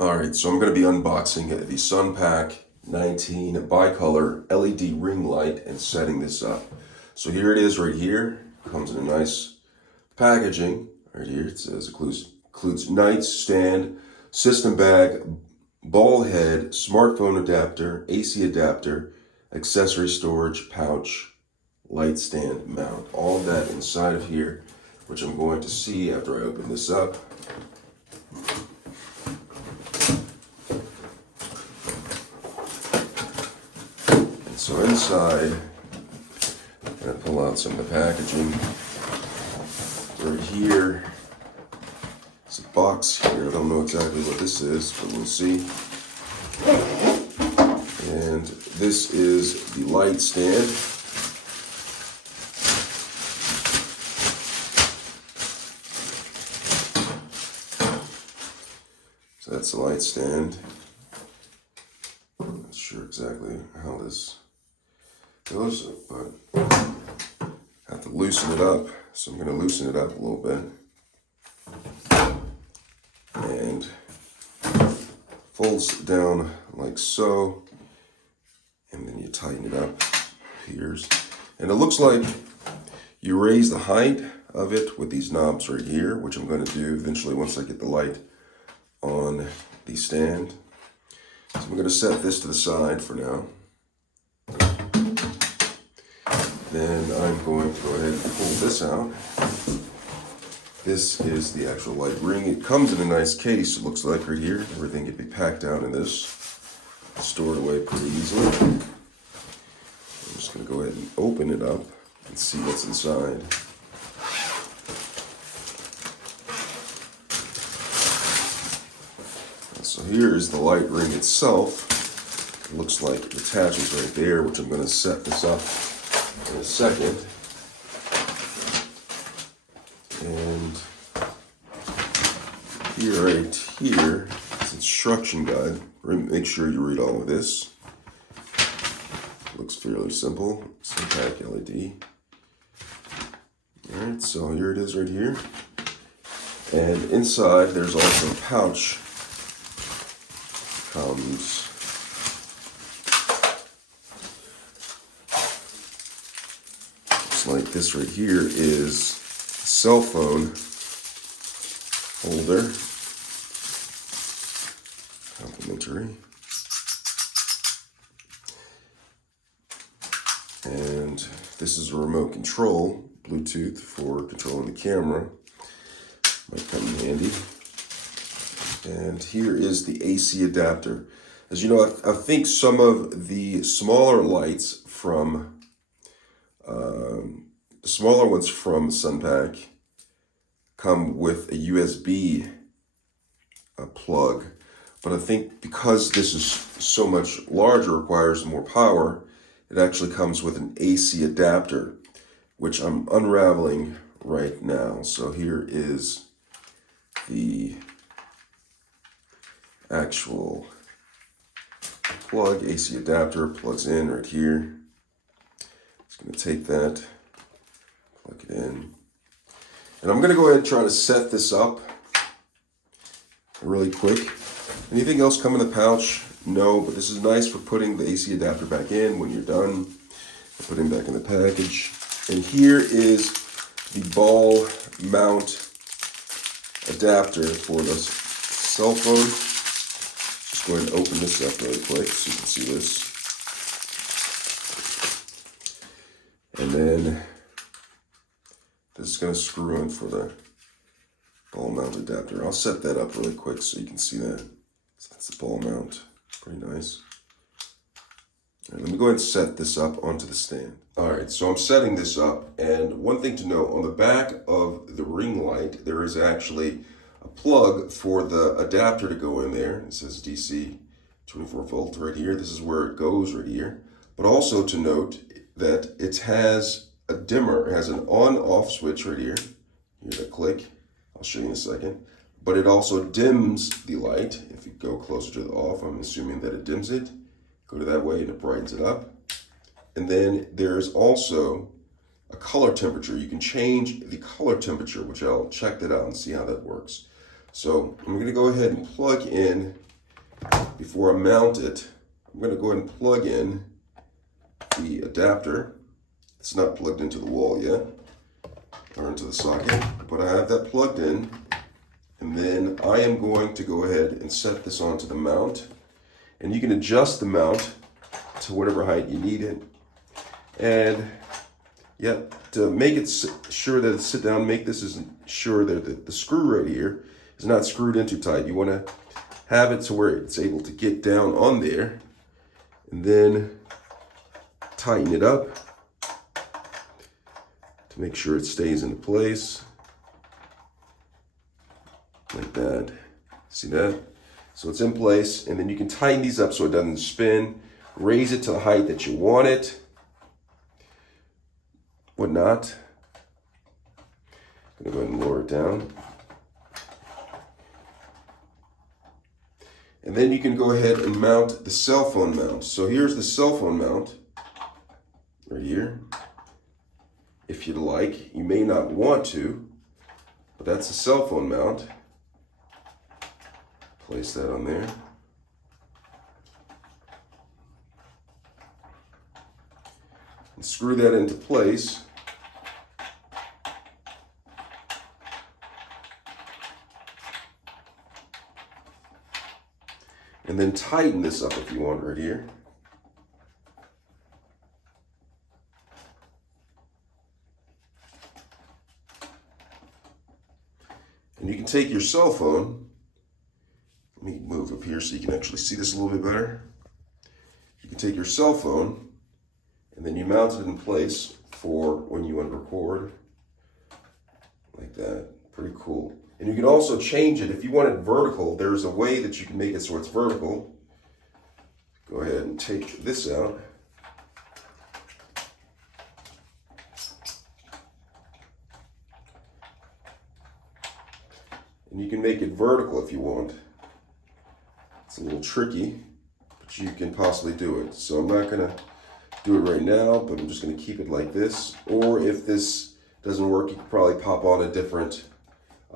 Alright, so I'm going to be unboxing the Sunpak 19 bicolor LED ring light and setting this up. So here it is right here. Comes in a nice packaging right here. It says includes nightstand, system bag, ball head, smartphone adapter, AC adapter, accessory storage, pouch, light stand mount. All of that inside of here, which I'm going to see after I open this up. So inside, I'm going to pull out some of the packaging. Right here, it's a box here. I don't know exactly what this is, but we'll see. And this is the light stand. So that's the light stand. Not sure exactly how this goes, but I have to loosen it up. So I'm going to loosen it up a little bit. And folds down like so. And then you tighten it up here. And it looks like you raise the height of it with these knobs right here, which I'm going to do eventually once I get the light on the stand. So I'm going to set this to the side for now. Then I'm going to go ahead and pull this out. This is the actual light ring. It comes in a nice case, it looks like right here. Everything can be packed down in this, stored away pretty easily. I'm just going to go ahead and open it up and see what's inside. So here is the light ring itself. It looks like it attaches right there, which I'm going to set this up in a second. And here, right here, it's instruction guide. Make sure you read all of this. Looks fairly simple. Sunpak LED. Alright, so here it is right here. And inside there's also a pouch. Comes looks like this right here is a cell phone holder, complimentary, and this is a remote control, Bluetooth for controlling the camera. Might come in handy. And here is the AC adapter. As you know, I think some of the smaller lights from, the smaller ones from Sunpak come with a USB plug. But I think because this is so much larger, requires more power, it actually comes with an AC adapter, which I'm unraveling right now. So here is the actual plug, AC adapter, plugs in right here. Just going to take that, plug it in. And I'm going to go ahead and try to set this up really quick. Anything else come in the pouch? No, but this is nice for putting the AC adapter back in when you're done. Putting it back in the package. And here is the ball mount adapter for the cell phone. Just go ahead and open this up really quick so you can see this. And then this is going to screw in for the ball mount adapter. I'll set that up really quick so you can see that. So that's the ball mount. Pretty nice. All right, let me go ahead and set this up onto the stand. All right, so I'm setting this up. And one thing to note, on the back of the ring light, there is actually a plug for the adapter to go in there. It says DC 24 volt right here. This is where it goes right here. But also to note that it has a dimmer. It has an on-off switch right here. Here's a click. I'll show you in a second. But it also dims the light. If you go closer to the off, I'm assuming that it dims it. Go to that way and it brightens it up. And then there's also a color temperature. You can change the color temperature, which I'll check that out and see how that works. So I'm going to go ahead and plug in before I mount it, I'm going to go ahead and plug in the adapter. It's not plugged into the wall yet, or into the socket, but I have that plugged in. And then I am going to go ahead and set this onto the mount. And you can adjust the mount to whatever height you need it. And yep, to make it sure that it's sit down, make this as sure that the screw right here is not screwed in too tight. You want to have it to where it's able to get down on there, and then tighten it up to make sure it stays into place like that. See that? So it's in place, and then you can tighten these up so it doesn't spin, raise it to the height that you want it, whatnot. I'm gonna go ahead and lower it down. And then you can go ahead and mount the cell phone mount. So here's the cell phone mount right here. If you'd like, you may not want to, but that's the cell phone mount. Place that on there. And screw that into place. And then tighten this up if you want right here. And you can take your cell phone. Let me move up here so you can actually see this a little bit better. You can take your cell phone and then you mount it in place for when you want to record. Like that. Pretty cool. And you can also change it. If you want it vertical, there's a way that you can make it so it's vertical. Go ahead and take this out. And you can make it vertical if you want. It's a little tricky, but you can possibly do it. So I'm not gonna do it right now, but I'm just gonna keep it like this. Or if this doesn't work, you could probably pop on a different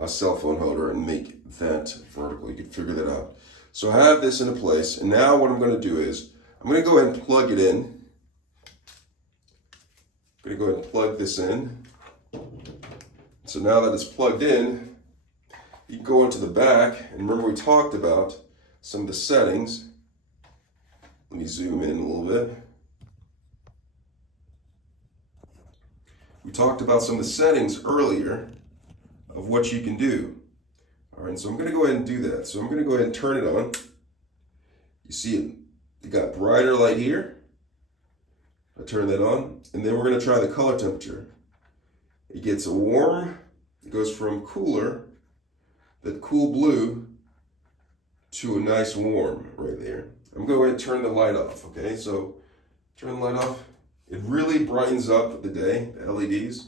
cell phone holder and make that vertical. You can figure that out. So I have this in place, and now what I'm gonna do is, I'm gonna go ahead and plug it in. I'm gonna go ahead and plug this in. So now that it's plugged in, you can go into the back, and remember we talked about some of the settings. Let me zoom in a little bit. We talked about some of the settings earlier of what you can do. All right, so I'm gonna go ahead and do that. So I'm gonna go ahead and turn it on. You see it got brighter light here. I turn that on, and then we're gonna try the color temperature. It gets a warm, it goes from cooler, that cool blue, to a nice warm right there. I'm going to turn the light off, okay? So turn the light off. It really brightens up the day, the LEDs.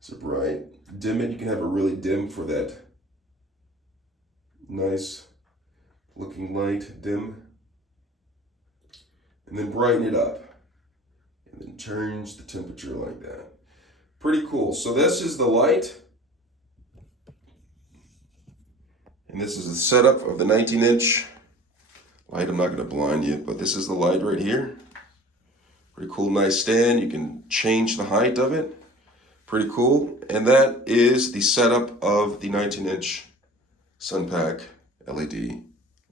So bright. Dim it, you can have it really dim for that nice looking light, dim. And then brighten it up. And then change the temperature like that. Pretty cool. So this is the light. And this is the setup of the 19-inch light. I'm not going to blind you, but this is the light right here. Pretty cool, nice stand. You can change the height of it. Pretty cool. And that is the setup of the 19-inch Sunpak LED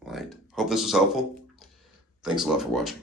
light. Hope this was helpful. Thanks a lot for watching.